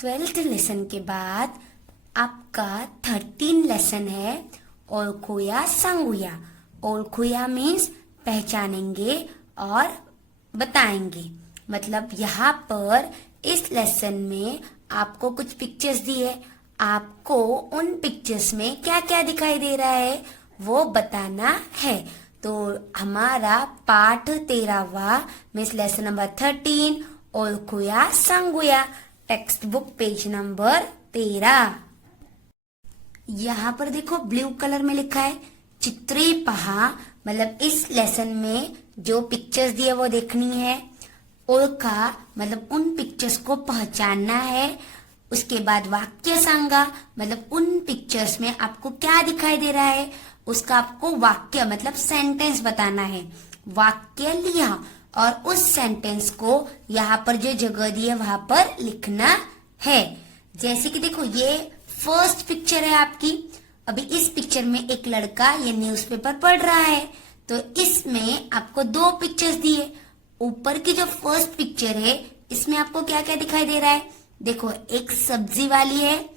12th lesson के बाद आपका 13 लेसन है ओळखूया सांगूया। ओळखूया मीन्स पहचानेंगे और बताएंगे। मतलब यहाँ पर इस लेसन में आपको कुछ पिक्चर्स दिए, आपको उन पिक्चर्स में क्या क्या दिखाई दे रहा है वो बताना है। तो हमारा पाठ 13वां मीन्स लेसन नंबर 13 ओळखूया सांगूया, टेक्स्ट बुक पेज नंबर 13। यहाँ पर देखो ब्लू कलर में लिखा है चित्रे पहा, मतलब इस लेसन में जो पिक्चर्स दिए वो देखनी है। ओळखा मतलब उन पिक्चर्स को पहचानना है। उसके बाद वाक्य सांगा मतलब उन पिक्चर्स में आपको क्या दिखाई दे रहा है उसका आपको वाक्य मतलब सेंटेंस बताना है। वाक्य लिया और उस सेंटेंस को यहाँ पर जो जगह दी है वहां पर लिखना है। जैसे कि देखो ये फर्स्ट पिक्चर है आपकी। अभी इस पिक्चर में एक लड़का ये न्यूज़पेपर पढ़ रहा है, तो इसमें आपको दो पिक्चर्स दिए। ऊपर की जो फर्स्ट पिक्चर है इसमें आपको क्या क्या दिखाई दे रहा है, देखो एक सब्जी वाली है,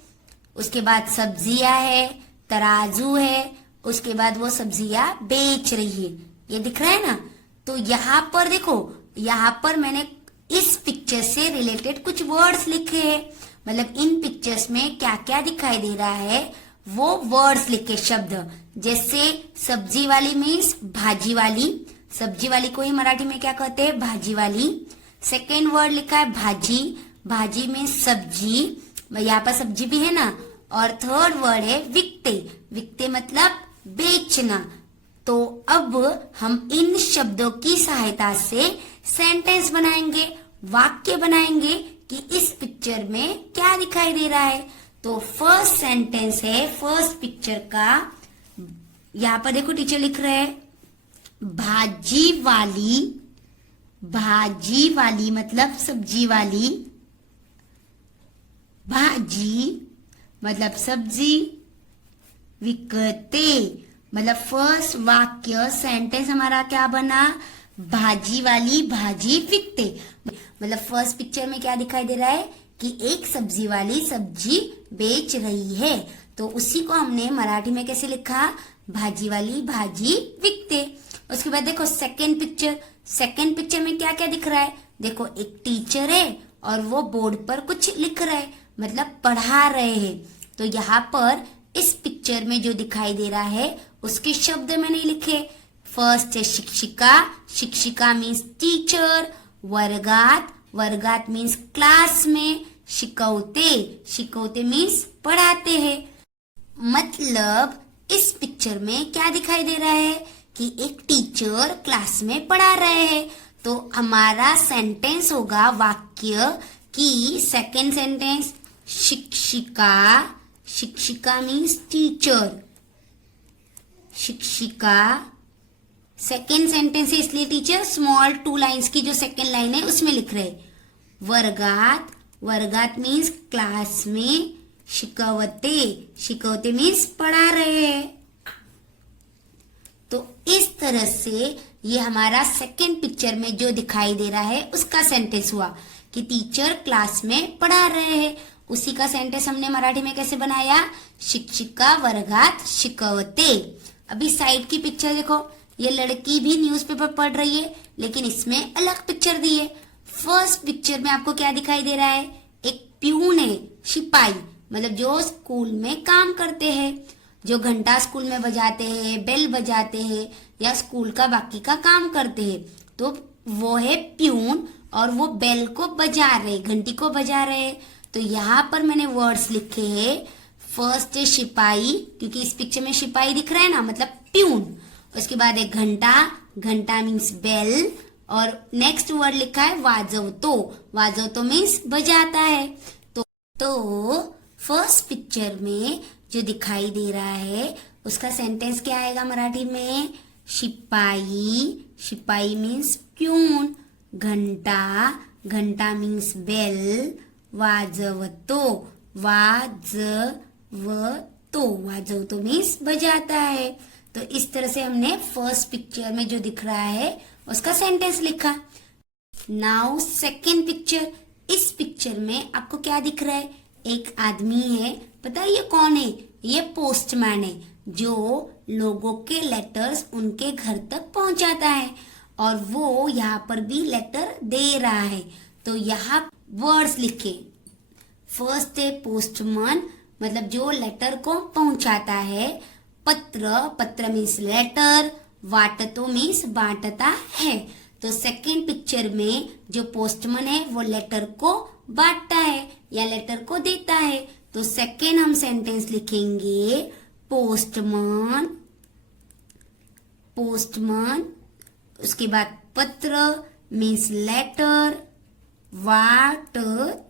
उसके बाद सब्जियां है, तराजू है, उसके बाद वो सब्जियां बेच रही है, ये दिख रहा है ना। तो यहाँ पर देखो, यहाँ पर मैंने इस पिक्चर से रिलेटेड कुछ वर्ड्स लिखे हैं। मतलब इन पिक्चर्स में क्या क्या दिखाई दे रहा है वो वर्ड्स लिखे, शब्द। जैसे सब्जी वाली मीन्स भाजी वाली, सब्जी वाली को ही मराठी में क्या कहते हैं, भाजी वाली। सेकेंड वर्ड लिखा है भाजी, भाजी में सब्जी, यहाँ पर सब्जी भी है ना। और थर्ड वर्ड है विकते, विकते मतलब बेचना। तो अब हम इन शब्दों की सहायता से सेंटेंस बनाएंगे, वाक्य बनाएंगे कि इस पिक्चर में क्या दिखाई दे रहा है। तो फर्स्ट सेंटेंस है फर्स्ट पिक्चर का, यहाँ पर देखो टीचर लिख रहे हैं भाजी वाली, भाजी वाली मतलब सब्जी वाली, भाजी मतलब सब्जी, विकते मतलब फर्स्ट वाक्य सेंटेंस हमारा क्या बना, भाजी वाली भाजी विकते। मतलब फर्स्ट पिक्चर में क्या दिखाई दे रहा है कि एक सब्जी वाली सब्जी बेच रही है, तो उसी को हमने मराठी में कैसे लिखा, भाजी वाली भाजी विकते। उसके बाद देखो सेकंड पिक्चर, सेकंड पिक्चर में क्या क्या दिख रहा है, देखो एक टीचर है और वो बोर्ड पर कुछ लिख रहे हैं मतलब पढ़ा रहे हैं। तो यहाँ पर इस पिक्चर में जो दिखाई दे रहा है उसके शब्द मैंने लिखे। फर्स्ट है शिक्षिका, शिक्षिका मीन्स टीचर, वर्गात, वर्गात मीन्स क्लास में, शिकवते, शिकवते मीन्स पढ़ाते हैं। मतलब इस पिक्चर में क्या दिखाई दे रहा है कि एक टीचर क्लास में पढ़ा रहे हैं। तो हमारा सेंटेंस होगा वाक्य की सेकेंड सेंटेंस शिक्षिका, शिक्षिका मीन्स टीचर, शिक्षिका। सेकेंड सेंटेंस है इसलिए टीचर स्मॉल 2 लाइन्स की जो सेकेंड लाइन है उसमें लिख रहे। वर्गात, वर्गात मीन्स क्लास में, शिकवते, शिकवते मीन्स पढ़ा रहे हैं। तो इस तरह से ये हमारा सेकेंड पिक्चर में जो दिखाई दे रहा है उसका सेंटेंस हुआ कि टीचर क्लास में पढ़ा रहे हैं। उसी का सेंटेंस हमने मराठी में कैसे बनाया, शिक्षिका वर्गात शिकवते। अभी साइड की पिक्चर देखो, ये लड़की भी न्यूज़पेपर पढ़ रही है लेकिन इसमें अलग पिक्चर दी है। फर्स्ट पिक्चर में आपको क्या दिखाई दे रहा है, एक प्यून है, सिपाही मतलब जो स्कूल में काम करते हैं, जो घंटा स्कूल में बजाते हैं, बेल बजाते हैं या स्कूल का बाकी का काम करते हैं, तो वो है प्यून और वो बेल को बजा रहे, घंटी को बजा रहे। तो यहाँ पर मैंने वर्ड्स लिखे हैं। फर्स्ट है सिपाही, क्योंकि इस पिक्चर में सिपाही दिख रहा है ना मतलब प्यून। उसके बाद एक घंटा, घंटा मीन्स बेल, और नेक्स्ट वर्ड लिखा है वाजवतो, वाजवतो मीन्स बजाता है। तो फर्स्ट पिक्चर में जो दिखाई दे रहा है उसका सेंटेंस क्या आएगा मराठी में, सिपाही, सिपाही मीन्स प्यून, घंटा, घंटा मीन्स बेल, वाजवतो, वाजवतो, वाजवतो मीन्स बजाता है। तो इस तरह से हमने फर्स्ट पिक्चर में जो दिख रहा है उसका सेंटेंस लिखा। नाउ सेकेंड पिक्चर, इस पिक्चर में आपको क्या दिख रहा है? एक आदमी है। पता है ये कौन है? ये पोस्टमैन है, जो लोगों के लेटर्स उनके घर तक पहुंचाता है, और वो यहाँ पर भी लेटर दे रहा है। तो यहाँ वर्ड्स लिखे। फर्स्ट है पोस्टमैन, मतलब जो लेटर को पहुंचाता है। पत्र, पत्र मीन्स लेटर। वाटतो मीन्स बांटता है। तो सेकंड पिक्चर में जो पोस्टमैन है वो लेटर को बांटता है या लेटर को देता है। तो सेकंड हम सेंटेंस लिखेंगे पोस्टमैन, पोस्टमैन। उसके बाद पत्र मीन्स लेटर। वाटतो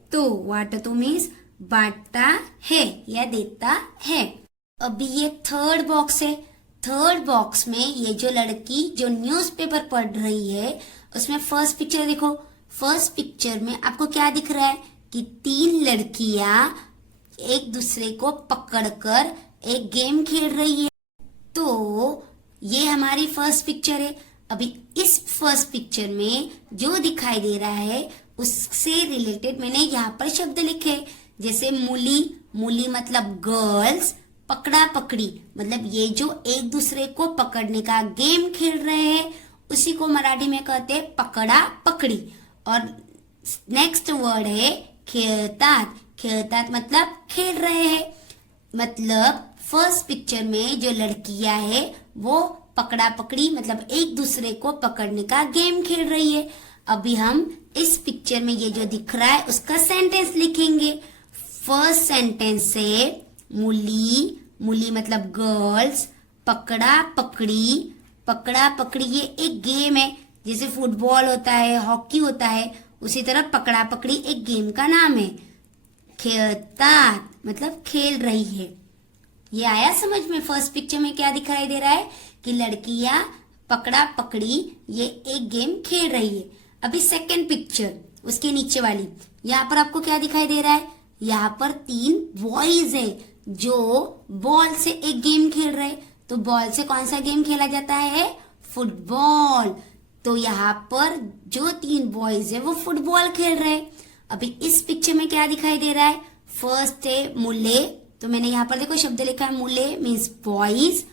मीन्स बांटता है या देता है। अभी ये थर्ड बॉक्स है। थर्ड बॉक्स में ये जो लड़की जो न्यूज़पेपर पढ़ रही है, उसमें फर्स्ट पिक्चर देखो। फर्स्ट पिक्चर में आपको क्या दिख रहा है कि 3 लड़कियां एक दूसरे को पकड़कर एक गेम खेल रही है। तो ये हमारी फर्स्ट पिक्चर है। अभी इस फर्स्ट पिक्चर में जो दिखाई दे रहा है उससे रिलेटेड मैंने यहाँ पर शब्द लिखे, जैसे मूली। मूली मतलब गर्ल्स। पकड़ा पकड़ी मतलब ये जो एक दूसरे को पकड़ने का गेम खेल रहे हैं उसी को मराठी में कहते हैं पकड़ा पकड़ी। और नेक्स्ट वर्ड है खेळतात। खेळतात मतलब खेल रहे हैं। मतलब फर्स्ट पिक्चर में जो लड़कियां है वो पकड़ा पकड़ी मतलब एक दूसरे को पकड़ने का गेम खेल रही है। अभी हम इस पिक्चर में ये जो दिख रहा है उसका सेंटेंस लिखेंगे। फर्स्ट सेंटेंस है मूली, मूली मतलब गर्ल्स। पकड़ा पकड़ी, पकड़ा पकड़ी ये एक गेम है, जैसे फुटबॉल होता है, हॉकी होता है, उसी तरह पकड़ा पकड़ी एक गेम का नाम है। खेळतात मतलब खेल रही है। ये आया समझ में? फर्स्ट पिक्चर में क्या दिखाई दे रहा है कि लड़कियां पकड़ा पकड़ी ये एक गेम खेल रही है। अभी सेकंड पिक्चर उसके नीचे वाली, यहाँ पर आपको क्या दिखाई दे रहा है? यहाँ पर 3 बॉयज है जो बॉल से एक गेम खेल रहे। तो बॉल से कौन सा गेम खेला जाता है? फुटबॉल। तो यहाँ पर जो 3 बॉयज है वो फुटबॉल खेल रहे। अभी इस पिक्चर में क्या दिखाई दे रहा है? फर्स्ट है मुले। तो मैंने यहाँ पर देखो शब्द लिखा है मुले मीन्स बॉयज।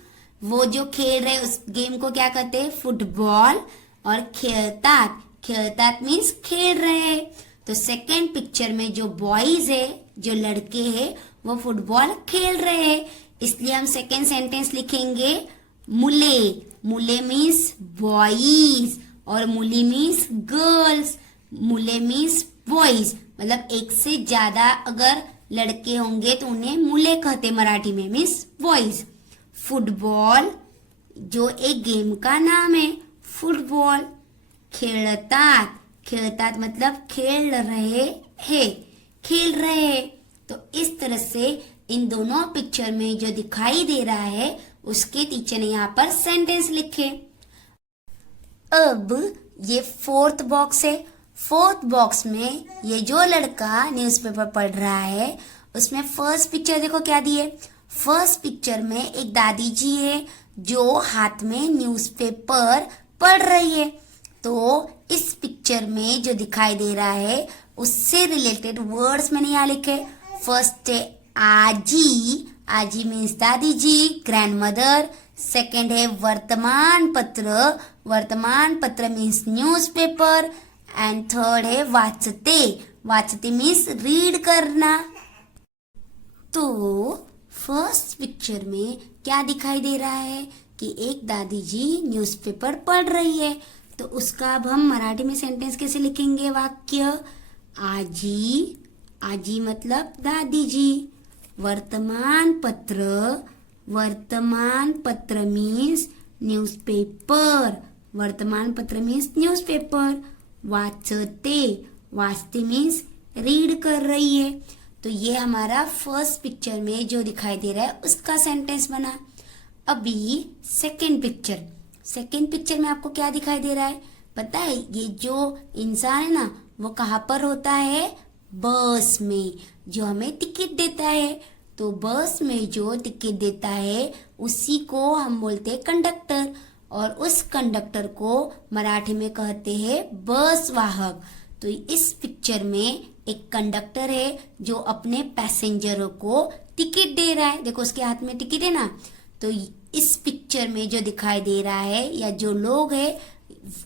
वो जो खेल रहे उस गेम को क्या कहते हैं? फुटबॉल। और खेळतात, खेळतात मीन्स खेल रहे हैं। तो सेकेंड पिक्चर में जो बॉयज है, जो लड़के हैं, वो फुटबॉल खेल रहे हैं। इसलिए हम सेकेंड सेंटेंस लिखेंगे मुले। मुले मीन्स बॉयज और मुली मीन्स गर्ल्स। मुले मीन्स बॉयज मतलब एक से ज्यादा अगर लड़के होंगे तो उन्हें मुले कहते मराठी में, मीन्स बॉयज। फुटबॉल जो एक गेम का नाम है, फुटबॉल। खेळतात, खेळतात मतलब खेल रहे हैं, खेल रहे हैं। तो इस तरह से इन दोनों पिक्चर में जो दिखाई दे रहा है उसके टीचर ने यहाँ पर सेंटेंस लिखे। अब ये फोर्थ बॉक्स है। फोर्थ बॉक्स में ये जो लड़का न्यूज़पेपर पढ़ रहा है उसमें फर्स्ट पिक्चर देखो क्या दी है। फर्स्ट पिक्चर में एक दादी जी है जो हाथ में न्यूज़पेपर पढ़ रही है। तो इस पिक्चर में जो दिखाई दे रहा है उससे रिलेटेड वर्ड्स मैंने यहाँ लिखे। फर्स्ट है आजी, आजी मीन्स दादी जी, ग्रैंड मदर। सेकेंड है वर्तमान पत्र, वर्तमान पत्र मीन्स न्यूज़पेपर। एंड थर्ड है वाचते, वाचते मीन्स रीड करना। तो फर्स्ट पिक्चर में क्या दिखाई दे रहा है कि एक दादी जी न्यूज़पेपर पढ़ रही है। तो उसका अब हम मराठी में सेंटेंस कैसे लिखेंगे? वाक्य आजी, आजी मतलब दादी जी। वर्तमान पत्र, वर्तमान पत्र मीन्स न्यूज़पेपर, वर्तमान पत्र मीन्स न्यूज़पेपर। वाचते, वाचते मीन्स रीड कर रही है। तो ये हमारा फर्स्ट पिक्चर में जो दिखाई दे रहा है उसका सेंटेंस बना। अभी सेकंड पिक्चर, सेकंड पिक्चर में आपको क्या दिखाई दे रहा है? पता है ये जो इंसान है ना वो कहाँ पर होता है? बस में, जो हमें टिकट देता है। तो बस में जो टिकट देता है उसी को हम बोलते हैं कंडक्टर, और उस कंडक्टर को मराठी में कहते हैं बस वाहक। तो इस पिक्चर में एक कंडक्टर है जो अपने पैसेंजरों को टिकट दे रहा है। देखो उसके हाथ में टिकट है ना। तो इस पिक्चर में जो दिखाई दे रहा है या जो लोग है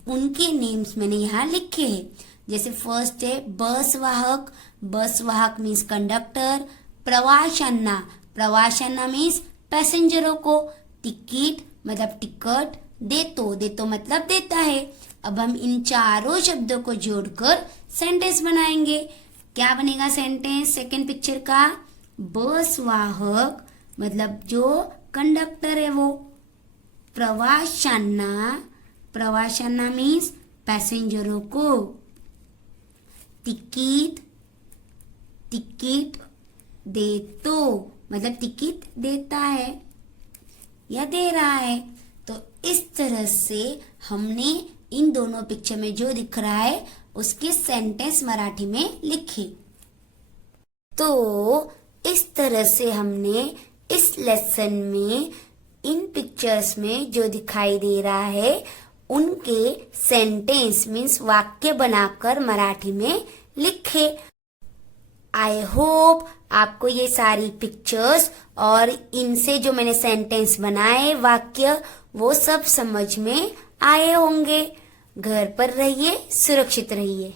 उनके नेम्स मैंने यहाँ लिखे हैं। जैसे फर्स्ट है बस वाहक, बस वाहक मीन्स कंडक्टर। प्रवाशांना, प्रवाशांना मीन्स पैसेंजरों को। टिकट मतलब टिकट। देतो, देतो मतलब देता है। अब हम इन चारों शब्दों को जोड़कर सेंटेंस बनाएंगे। क्या बनेगा सेंटेंस सेकंड पिक्चर का? बस वाहक मतलब जो कंडक्टर है वो। प्रवाशांना, प्रवाशांना मीन्स पैसेंजरों को। टिकट, टिकट देतो मतलब टिकट देता है या दे रहा है। तो इस तरह से हमने इन दोनों पिक्चर में जो दिख रहा है उसके सेंटेंस मराठी में लिखे। तो इस तरह से हमने इस लेसन में इन पिक्चर्स में जो दिखाई दे रहा है उनके सेंटेंस मीन्स वाक्य बनाकर मराठी में लिखे। आई होप आपको ये सारी पिक्चर्स और इनसे जो मैंने सेंटेंस बनाए वाक्य वो सब समझ में आए होंगे। घर पर रहिए, सुरक्षित रहिए।